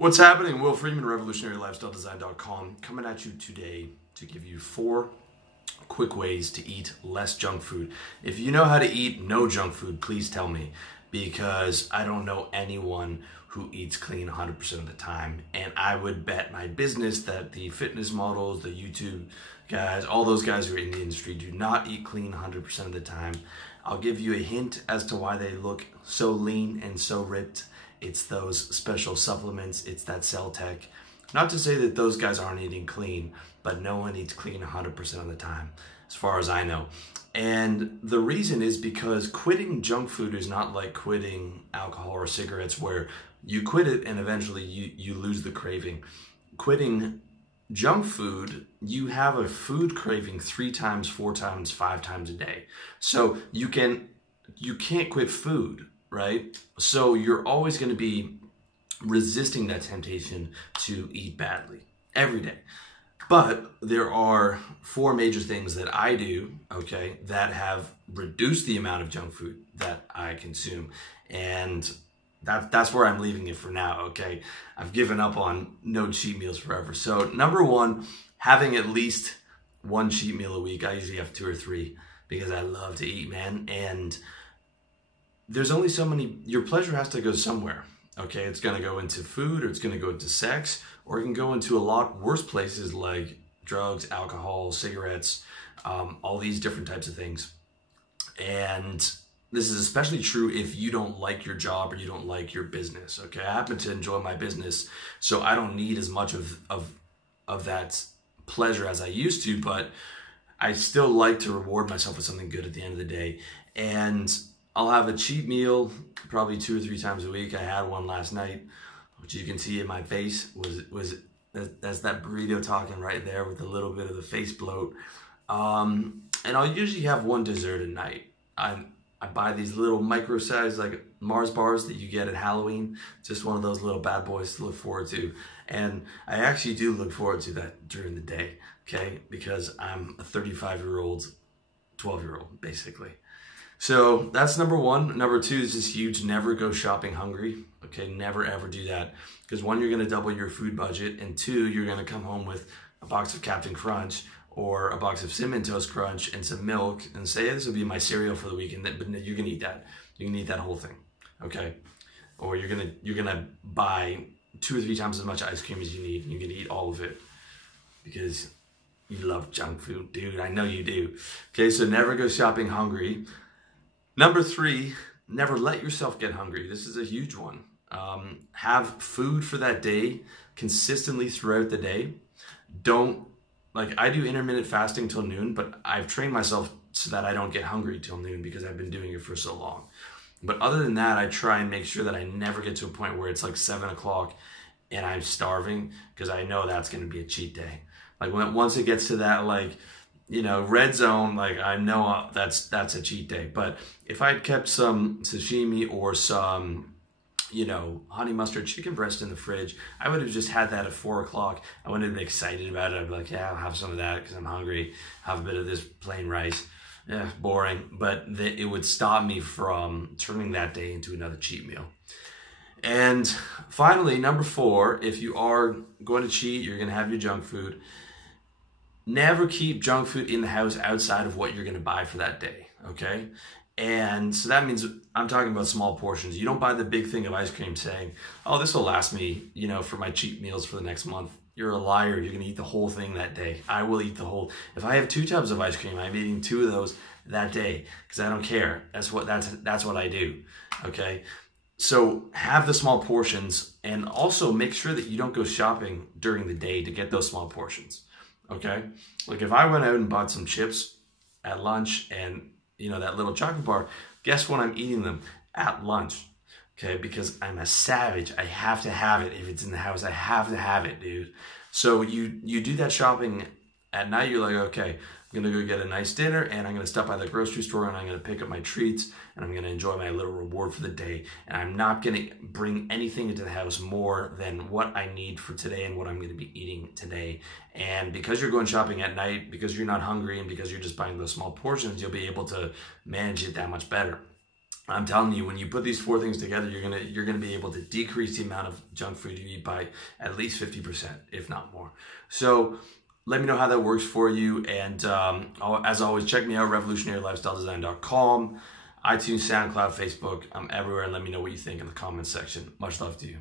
What's happening? Will Friedman, RevolutionaryLifestyleDesign.com, coming at you today to give you 4 quick ways to eat less junk food. If you know how to eat no junk food, please tell me, because I don't know anyone who eats clean 100% of the time. And I would bet my business that the fitness models, the YouTube guys, all those guys who are in the industry do not eat clean 100% of the time. I'll give you a hint as to why they look so lean and so ripped. It's those special supplements, it's that Cell-Tech. Not to say that those guys aren't eating clean, but no one eats clean 100% of the time, as far as I know. And the reason is because quitting junk food is not like quitting alcohol or cigarettes, where you quit it and eventually you lose the craving. Quitting junk food, you have a food craving 3 times, 4 times, 5 times a day. So you can't quit food, right? So you're always going to be resisting that temptation to eat badly every day. But there are 4 major things that I do, okay, that have reduced the amount of junk food that I consume. And that's where I'm leaving it for now, okay? I've given up on no cheat meals forever. So number 1, having at least 1 cheat meal a week. I usually have 2 or 3 because I love to eat, man. And there's only so many, your pleasure has to go somewhere, okay? It's gonna go into food, or it's gonna go into sex, or it can go into a lot worse places like drugs, alcohol, cigarettes, all these different types of things. And this is especially true if you don't like your job or you don't like your business, okay? I happen to enjoy my business, so I don't need as much of that pleasure as I used to, but I still like to reward myself with something good at the end of the day. And I'll have a cheat meal probably 2 or 3 times a week. I had one last night, which you can see in my face. That's that burrito talking right there with a little bit of the face bloat. And I'll usually have 1 dessert at night. I buy these little micro-sized like Mars bars that you get at Halloween. Just one of those little bad boys to look forward to. And I actually do look forward to that during the day, okay? Because I'm a 35-year-old, 12-year-old, basically. So that's number 1. Number 2 is just huge. Never go shopping hungry. Okay, never ever do that. Because 1, you're gonna double your food budget, and 2, you're gonna come home with a box of Captain Crunch or a box of Cinnamon Toast Crunch and some milk and say, hey, this will be my cereal for the weekend, but you can eat that. You can eat that whole thing, okay? Or you're gonna buy 2 or 3 times as much ice cream as you need, and you're gonna eat all of it because you love junk food, dude. I know you do. Okay, so never go shopping hungry. Number 3, never let yourself get hungry. This is a huge one. Have food for that day consistently throughout the day. Like I do intermittent fasting till noon, but I've trained myself so that I don't get hungry till noon because I've been doing it for so long. But other than that, I try and make sure that I never get to a point where it's like 7 o'clock and I'm starving, because I know that's going to be a cheat day. Like once it gets to that, like, you know, red zone, like I know that's a cheat day. But if I'd kept some sashimi or some, you know, honey mustard chicken breast in the fridge, I would have just had that at 4 o'clock. I wouldn't have been excited about it. I'd be like, yeah, I'll have some of that because I'm hungry. Have a bit of this plain rice. Yeah, boring. But it would stop me from turning that day into another cheat meal. And finally, number 4, if you are going to cheat, you're going to have your junk food. Never keep junk food in the house outside of what you're going to buy for that day, okay? And so that means I'm talking about small portions. You don't buy the big thing of ice cream saying, oh, this will last me, you know, for my cheat meals for the next month. You're a liar. You're going to eat the whole thing that day. I will eat the whole. If I have 2 tubs of ice cream, I'm eating 2 of those that day because I don't care. That's what I do, okay? So have the small portions, and also make sure that you don't go shopping during the day to get those small portions. Okay, like if I went out and bought some chips at lunch and, you know, that little chocolate bar, guess when I'm eating them? At lunch, okay? Because I'm a savage. I have to have it. If it's in the house, I have to have it, dude. So you do that shopping at night, you're like, okay, I'm gonna go get a nice dinner and I'm gonna stop by the grocery store and I'm gonna pick up my treats and I'm gonna enjoy my little reward for the day. And I'm not gonna bring anything into the house more than what I need for today and what I'm gonna be eating today. And because you're going shopping at night, because you're not hungry and because you're just buying those small portions, you'll be able to manage it that much better. I'm telling you, when you put these 4 things together, you're gonna be able to decrease the amount of junk food you eat by at least 50%, if not more. So let me know how that works for you. And as always, check me out, revolutionarylifestyledesign.com, iTunes, SoundCloud, Facebook. I'm everywhere, and let me know what you think in the comments section. Much love to you.